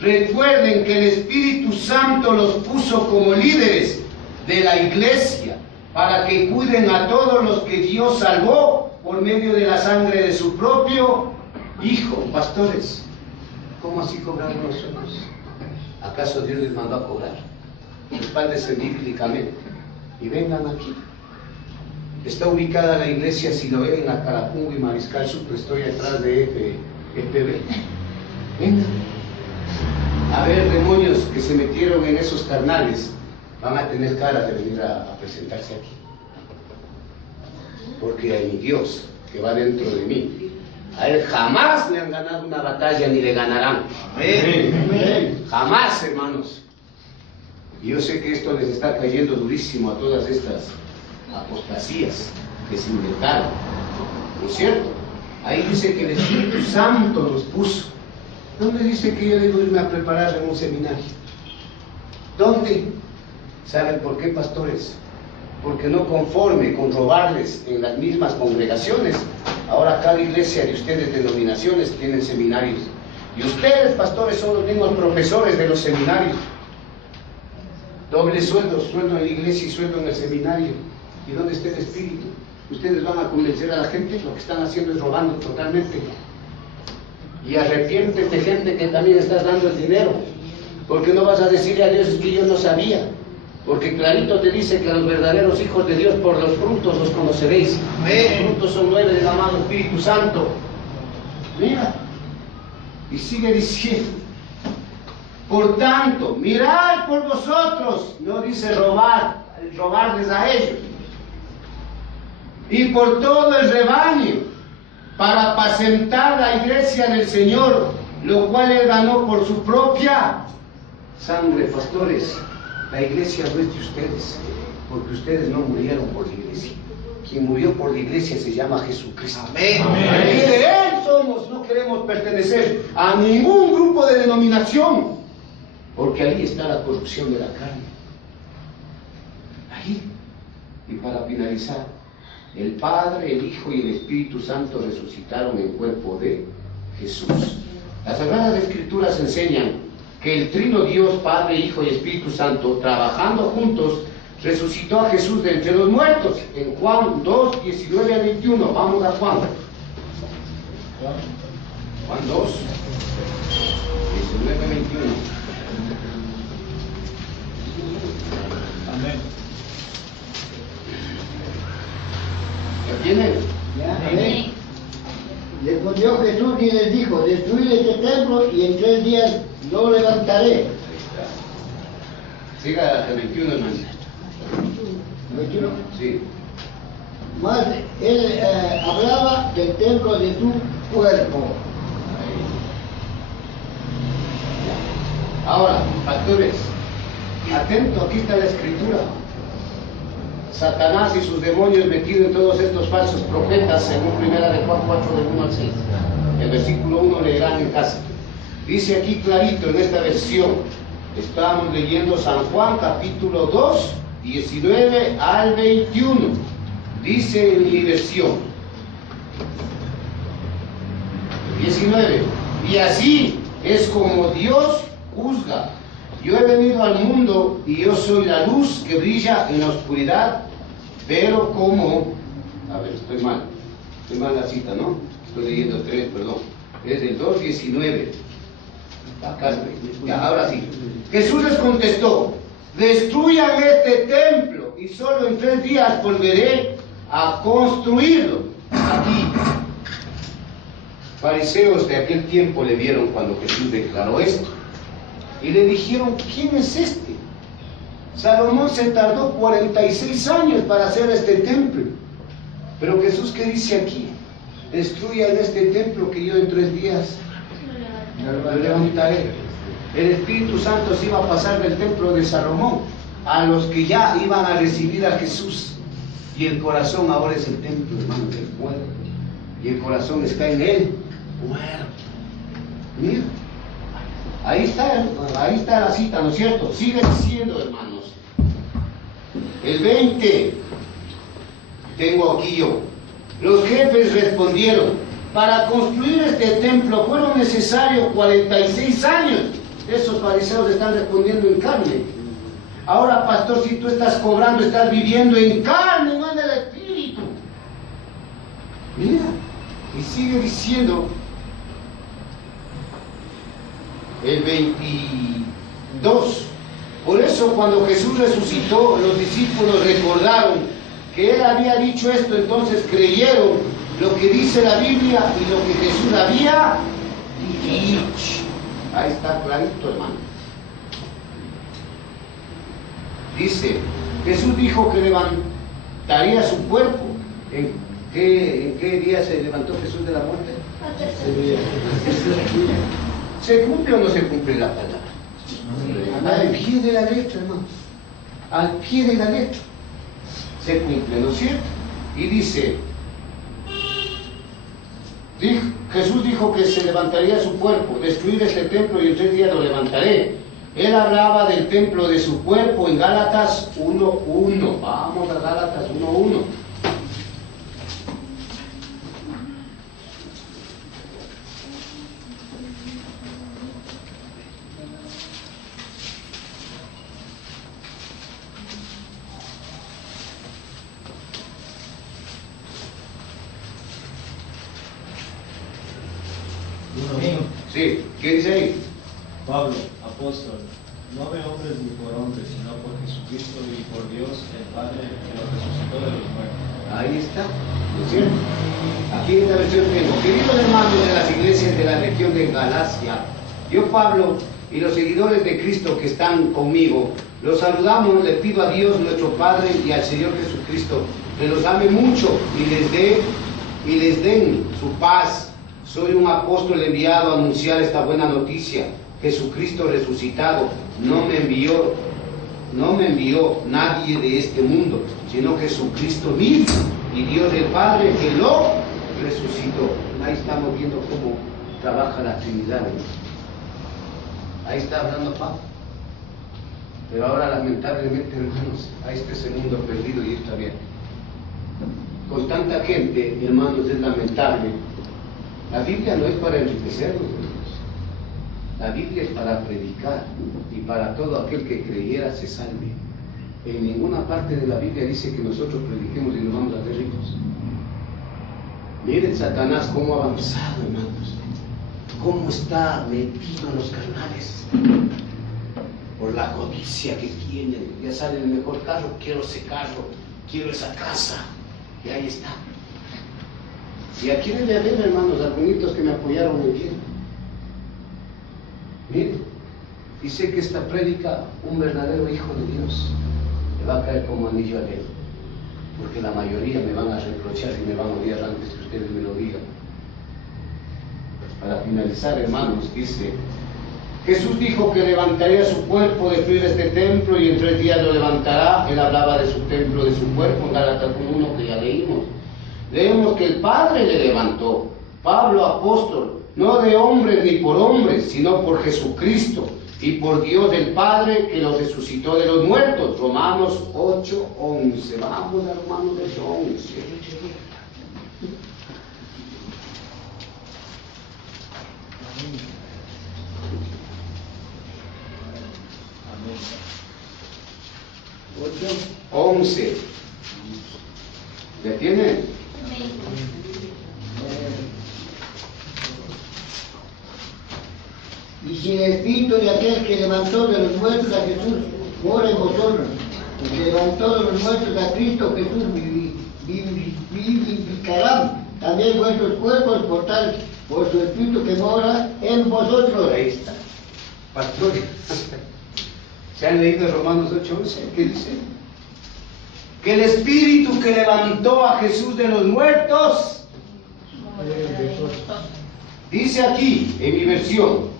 Recuerden que el Espíritu Santo los puso como líderes de la iglesia para que cuiden a todos los que Dios salvó por medio de la sangre de su propio Hijo. Pastores, ¿cómo así cobraron nosotros? ¿Acaso Dios les mandó a cobrar? Respáldense bíblicamente y vengan aquí. Está ubicada la iglesia Siloé en la Carapungo y Mariscal Sucre. Estoy atrás de FPV. Vengan. A ver, demonios que se metieron en esos carnales van a tener cara de venir a presentarse aquí. Porque a mi Dios que va dentro de mí, a Él jamás le han ganado una batalla ni le ganarán. Amén. Jamás, hermanos. Y yo sé que esto les está cayendo durísimo a todas estas apostasías que se inventaron. ¿No es cierto? Ahí dice que el Espíritu Santo nos puso. ¿Dónde dice que yo debo irme a preparar en un seminario? ¿Dónde? ¿Saben por qué, pastores? Porque no conforme con robarles en las mismas congregaciones, ahora cada iglesia de ustedes, denominaciones, tienen seminarios. Y ustedes, pastores, son los mismos profesores de los seminarios. Doble sueldo, sueldo en la iglesia y sueldo en el seminario. ¿Y dónde está el espíritu? Ustedes van a convencer a la gente, lo que están haciendo es robando totalmente. Y arrepiéntete, gente, que también estás dando el dinero. Porque no vas a decirle a Dios, es que yo no sabía. Porque clarito te dice que a los verdaderos hijos de Dios por los frutos los conoceréis. Los frutos son 9 del amado Espíritu Santo. Mira. Y sigue diciendo. Por tanto, mirad por vosotros, no dice robar, robarles a ellos. Y por todo el rebaño, para apacentar la iglesia del Señor, lo cual Él ganó por su propia sangre. Pastores, la iglesia no es de ustedes, porque ustedes no murieron por la iglesia. Quien murió por la iglesia se llama Jesucristo. Amén. Y de Él somos, no queremos pertenecer a ningún grupo de denominación, porque ahí está la corrupción de la carne. Ahí. Y para finalizar, el Padre, el Hijo y el Espíritu Santo resucitaron en cuerpo de Jesús. Las Sagradas Escrituras enseñan que el trino Dios, Padre, Hijo y Espíritu Santo, trabajando juntos, resucitó a Jesús de entre los muertos. En Juan 2, 19 a 21. Vamos a Juan. Juan 2, 19 a 21. Amén. ¿Lo tienen? ¿Ya? Amén. Respondió Jesús y les dijo, destruid este templo y en 3 días lo levantaré. Siga el 21, hermano. ¿21? Sí. Más él hablaba del templo de su cuerpo. Ahora, pastores, atento, aquí está la escritura. Satanás y sus demonios metidos en todos estos falsos profetas, según 1 de Juan 4, del 1 al 6. El versículo 1 leerán en casa. Dice aquí clarito en esta versión, estamos leyendo San Juan capítulo 2, 19 al 21. Dice en mi versión 19, y así es como Dios juzga. Yo he venido al mundo y yo soy la luz que brilla en la oscuridad, pero como, a ver, estoy mal la cita, ¿no? Estoy leyendo 3, perdón, es el 2:19. Acá estoy. Ya, ahora sí. Jesús les contestó, destruyan este templo y solo en 3 días volveré a construirlo. Aquí, fariseos de aquel tiempo le vieron cuando Jesús declaró esto. Y le dijeron, ¿quién es este? Salomón se tardó 46 años para hacer este templo. Pero Jesús, ¿qué dice aquí? Destruyan este templo que yo en 3 días lo levantaré. El Espíritu Santo se iba a pasar del templo de Salomón a los que ya iban a recibir a Jesús. Y el corazón ahora es el templo, hermano, del pueblo. Y el corazón está en él, muerto. Mira. Ahí está la cita, ¿no es cierto? Sigue diciendo, hermanos. El 20, tengo aquí yo. Los jefes respondieron, para construir este templo fueron necesarios 46 años. Esos fariseos están respondiendo en carne. Ahora, pastor, si tú estás cobrando, estás viviendo en carne, no en el espíritu. Mira, y sigue diciendo, el 22. Por eso cuando Jesús resucitó, los discípulos recordaron que Él había dicho esto, entonces creyeron lo que dice la Biblia y lo que Jesús había dicho. Ahí está clarito, hermano. Dice, Jesús dijo que levantaría su cuerpo. ¿En qué día se levantó Jesús de la muerte? ¿Se cumple o no se cumple la palabra? Al pie de la letra, hermanos. Al pie de la letra. Se cumple, ¿no es cierto? Y dice, Jesús dijo que se levantaría su cuerpo, destruir este templo y en 3 días lo levantaré. Él hablaba del templo de su cuerpo en Gálatas 1:1. Vamos a Gálatas 1:1. Amén. Sí, ¿qué dice ahí? Pablo, apóstol, no de hombres ni por hombres, sino por Jesucristo y por Dios, el Padre, que lo resucitó de los muertos. Ahí está, ¿no es cierto? Aquí en esta versión tengo, queridos hermanos de las iglesias de la región de Galacia, yo Pablo y los seguidores de Cristo que están conmigo, los saludamos, le pido a Dios nuestro Padre y al Señor Jesucristo que los ame mucho y les den su paz. Soy un apóstol enviado a anunciar esta buena noticia. Jesucristo resucitado no me envió nadie de este mundo, sino Jesucristo mismo y Dios el Padre que lo resucitó. Ahí estamos viendo cómo trabaja la Trinidad, ¿no? Ahí está hablando Pablo. Pero ahora lamentablemente, hermanos, a este mundo perdido y está bien. Con tanta gente, hermanos, es lamentable. La Biblia no es para enriquecernos, hermanos. La Biblia es para predicar y para todo aquel que creyera se salve. En ninguna parte de la Biblia dice que nosotros prediquemos y nos vamos a hacer ricos. Miren Satanás cómo ha avanzado, hermanos. Cómo está metido en los carnales. Por la codicia que tienen. Ya sale el mejor carro, quiero ese carro, quiero esa casa. Y ahí está. Y aquí debe haber, hermanos, algunos que me apoyaron muy bien. Miren, y sé que esta prédica, un verdadero hijo de Dios, le va a caer como anillo al dedo, porque la mayoría me van a reprochar y me van a odiar antes que ustedes me lo digan. Para finalizar, hermanos, dice, Jesús dijo que levantaría su cuerpo después de este templo y en 3 días lo levantará. Él hablaba de su templo, de su cuerpo, en Gálatas 1 que ya leímos. Leemos que el Padre le levantó. Pablo, apóstol, no de hombres ni por hombres, sino por Jesucristo y por Dios el Padre que lo resucitó de los muertos. Romanos 8:11. Vamos a Romanos 8:11. Amén. 8:11. ¿Ya tiene? Y si el espíritu de aquel que levantó de los muertos a Jesús mora en vosotros, el que levantó de los muertos a Cristo Jesús vivificará también vuestros cuerpos por su espíritu que mora en vosotros. Ahí está. Pastores, ¿se han leído Romanos 8:11? ¿Qué dice? Que el espíritu que levantó a Jesús de los muertos, dice aquí en mi versión,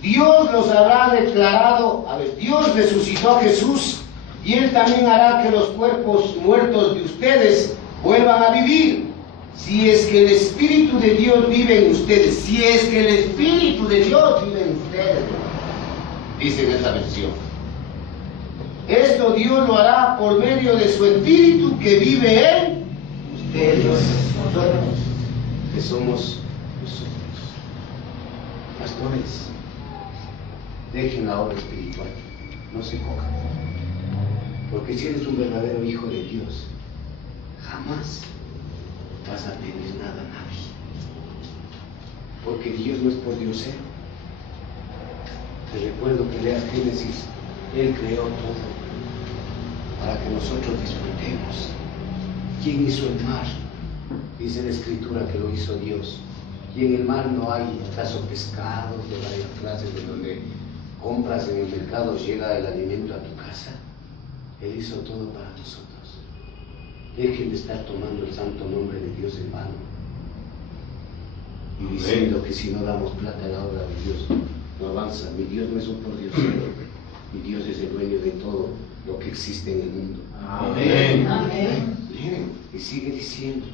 Dios los habrá declarado, Dios resucitó a Jesús y Él también hará que los cuerpos muertos de ustedes vuelvan a vivir. Si es que el Espíritu de Dios vive en ustedes, si es que el Espíritu de Dios vive en ustedes, dice en esta versión. Esto Dios lo hará por medio de su Espíritu que vive en ustedes, nosotros, que somos nosotros. Pastores, dejen la obra espiritual, no se cojan. Porque si eres un verdadero hijo de Dios, jamás vas a pedir nada a nadie. Porque Dios no es por diosero. Te recuerdo que leas Génesis, Él creó todo para que nosotros disfrutemos. ¿Quién hizo el mar? Dice la Escritura que lo hizo Dios. Y en el mar no hay acaso pescados de varias clases de donde compras en el mercado, llega el alimento a tu casa. Él hizo todo para nosotros. Dejen de estar tomando el santo nombre de Dios en vano y diciendo que si no damos plata a la obra de Dios no avanza. Mi Dios no es un pordiosero, mi Dios es el dueño de todo lo que existe en el mundo. Amén. Amén. Miren, y sigue diciendo,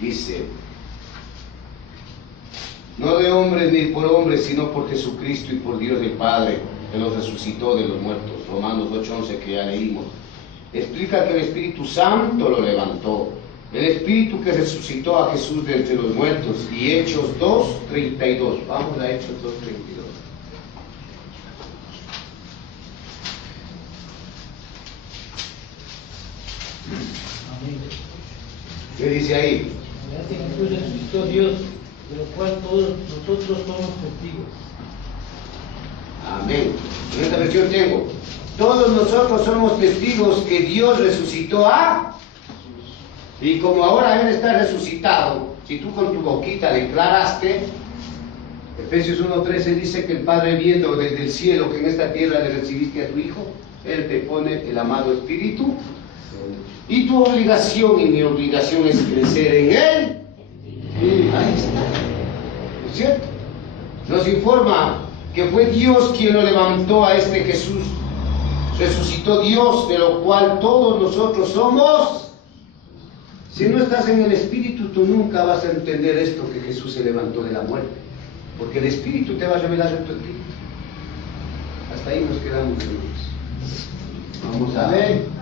dice, no de hombres ni por hombres, sino por Jesucristo y por Dios el Padre, que los resucitó de los muertos. Romanos 8:11 que ya leímos. Explica que el Espíritu Santo lo levantó. El Espíritu que resucitó a Jesús de entre los muertos. Y Hechos 2:32. Vamos a Hechos 2:32. Amén. ¿Qué dice ahí? Gracias a Jesús resucitó Dios de lo cual todos nosotros somos testigos. Amén. En esta versión tengo: todos nosotros somos testigos que Dios resucitó a... Y como ahora Él está resucitado, si tú con tu boquita declaraste, Efesios 1:13 dice que el Padre, viendo desde el cielo que en esta tierra le recibiste a tu Hijo, Él te pone el amado Espíritu. Y tu obligación y mi obligación es crecer en Él. Y ahí está. ¿No es cierto? Nos informa que fue Dios quien lo levantó a este Jesús. Resucitó Dios, de lo cual todos nosotros somos. Si no estás en el Espíritu, tú nunca vas a entender esto, que Jesús se levantó de la muerte. Porque el Espíritu te va a revelar en tu espíritu. Hasta ahí nos quedamos, hermanos. Vamos a ver.